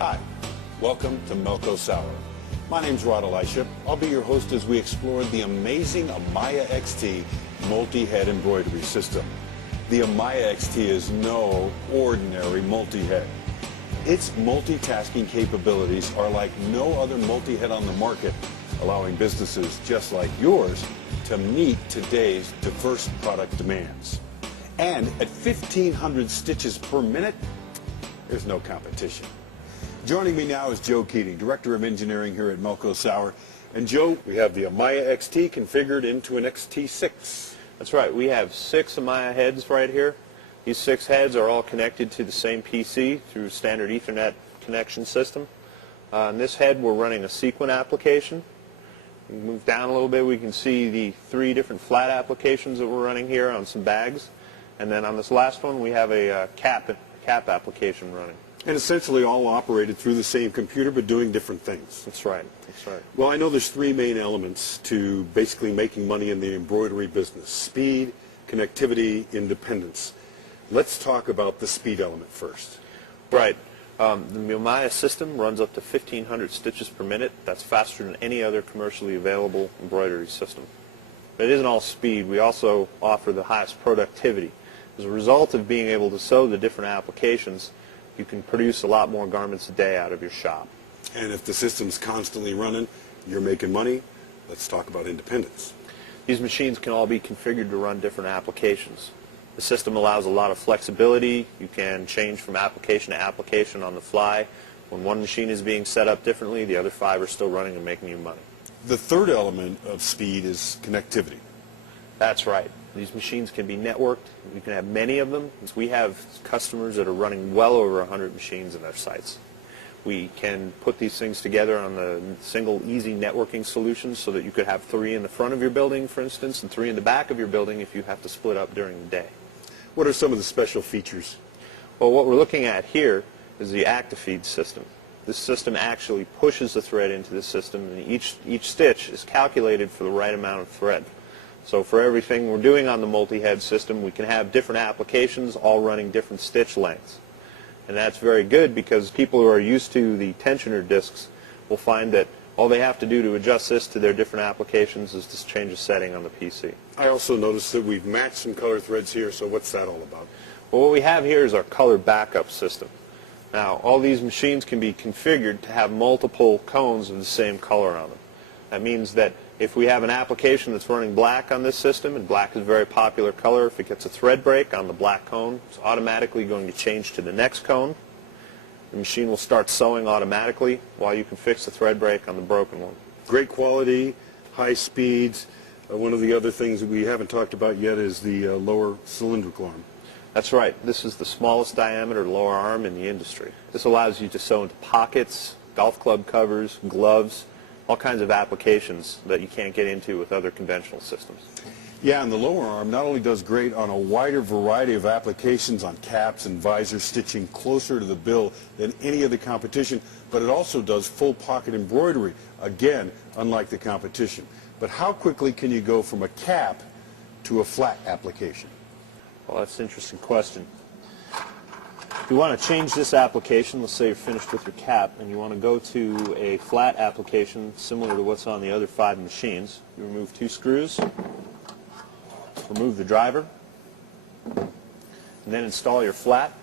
Hi, welcome to Melco Sour. My name's Rod Elisha. I'll be your host as we explore the amazing AmayaXT multi-head embroidery system. The AmayaXT is no ordinary multi-head. Its multitasking capabilities are like no other multi-head on the market, allowing businesses just like yours to meet today's diverse product demands. And at 1,500 stitches per minute, there's no competition. Joining me now is Joe Keating, Director of Engineering here at Melco Sour. And Joe, we have the AmayaXT configured into an XT6. That's right. We have 6 Amaya heads right here. These 6 heads are all connected to the same PC through standard Ethernet connection system. On this head, we're running a sequin application. We move down a little bit, we can see the 3 different flat applications that we're running here on some bags. And then on this last one, we have a cap application running. And essentially all operated through the same computer but doing different things. That's right. That's right. Well, I know there's 3 main elements to basically making money in the embroidery business: speed, connectivity, independence. Let's talk about the speed element first. Right. The Amaya system runs up to 1,500 stitches per minute. That's faster than any other commercially available embroidery system. But it isn't all speed. We also offer the highest productivity. As a result of being able to sew the different applications, you can produce a lot more garments a day out of your shop. And if the system's constantly running, you're making money. Let's talk about independence. These machines can all be configured to run different applications. The system allows a lot of flexibility. You can change from application to application on the fly. When one machine is being set up differently, the other 5 are still running and making you money. The third element of speed is connectivity. That's right. These machines can be networked. You can have many of them. We have customers that are running well over 100 machines in their sites. We can put these things together on the single easy networking solutions so that you could have 3 in the front of your building, for instance, and 3 in the back of your building if you have to split up during the day. What are some of the special features? Well, what we're looking at here is the ActiFeed system. This system actually pushes the thread into the system, and each stitch is calculated for the right amount of thread. So for everything we're doing on the multi-head system, we can have different applications all running different stitch lengths. And that's very good because people who are used to the tensioner discs will find that all they have to do to adjust this to their different applications is to change a setting on the PC. I also noticed that we've matched some color threads here, so what's that all about? Well, what we have here is our color backup system. Now, all these machines can be configured to have multiple cones of the same color on them. That means that if we have an application that's running black on this system, and black is a very popular color, if it gets a thread break on the black cone, it's automatically going to change to the next cone. The machine will start sewing automatically while you can fix the thread break on the broken one. Great quality, high speeds. One of the other things that we haven't talked about yet is the lower cylindrical arm. That's right. This is the smallest diameter lower arm in the industry. This allows you to sew into pockets, golf club covers, gloves, all kinds of applications that you can't get into with other conventional systems. Yeah, and the lower arm not only does great on a wider variety of applications on caps and visor stitching closer to the bill than any of the competition, but it also does full pocket embroidery, again, unlike the competition. But how quickly can you go from a cap to a flat application? Well, that's an interesting question. If you want to change this application, let's say you're finished with your cap and you want to go to a flat application similar to what's on the other 5 machines, you remove 2 screws, remove the driver, and then install your flat.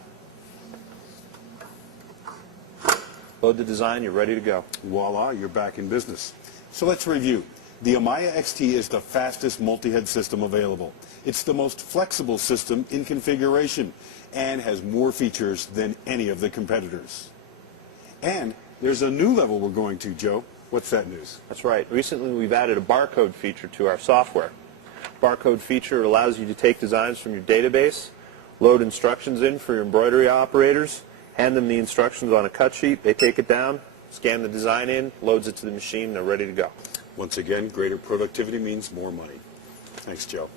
Load the design, you're ready to go. Voila, you're back in business. So let's review. The AmayaXT is the fastest multi-head system available. It's the most flexible system in configuration and has more features than any of the competitors. And there's a new level we're going to, Joe. What's that news? That's right. Recently we've added a barcode feature to our software. Barcode feature allows you to take designs from your database, load instructions in for your embroidery operators, hand them the instructions on a cut sheet, they take it down, scan the design in, loads it to the machine, and they're ready to go. Once again, greater productivity means more money. Thanks, Joe.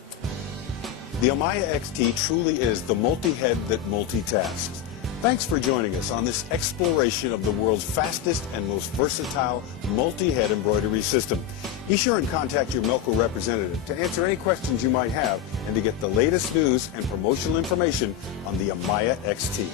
The AmayaXT truly is the multi-head that multitasks. Thanks for joining us on this exploration of the world's fastest and most versatile multi-head embroidery system. Be sure and contact your Melco representative to answer any questions you might have and to get the latest news and promotional information on the AmayaXT.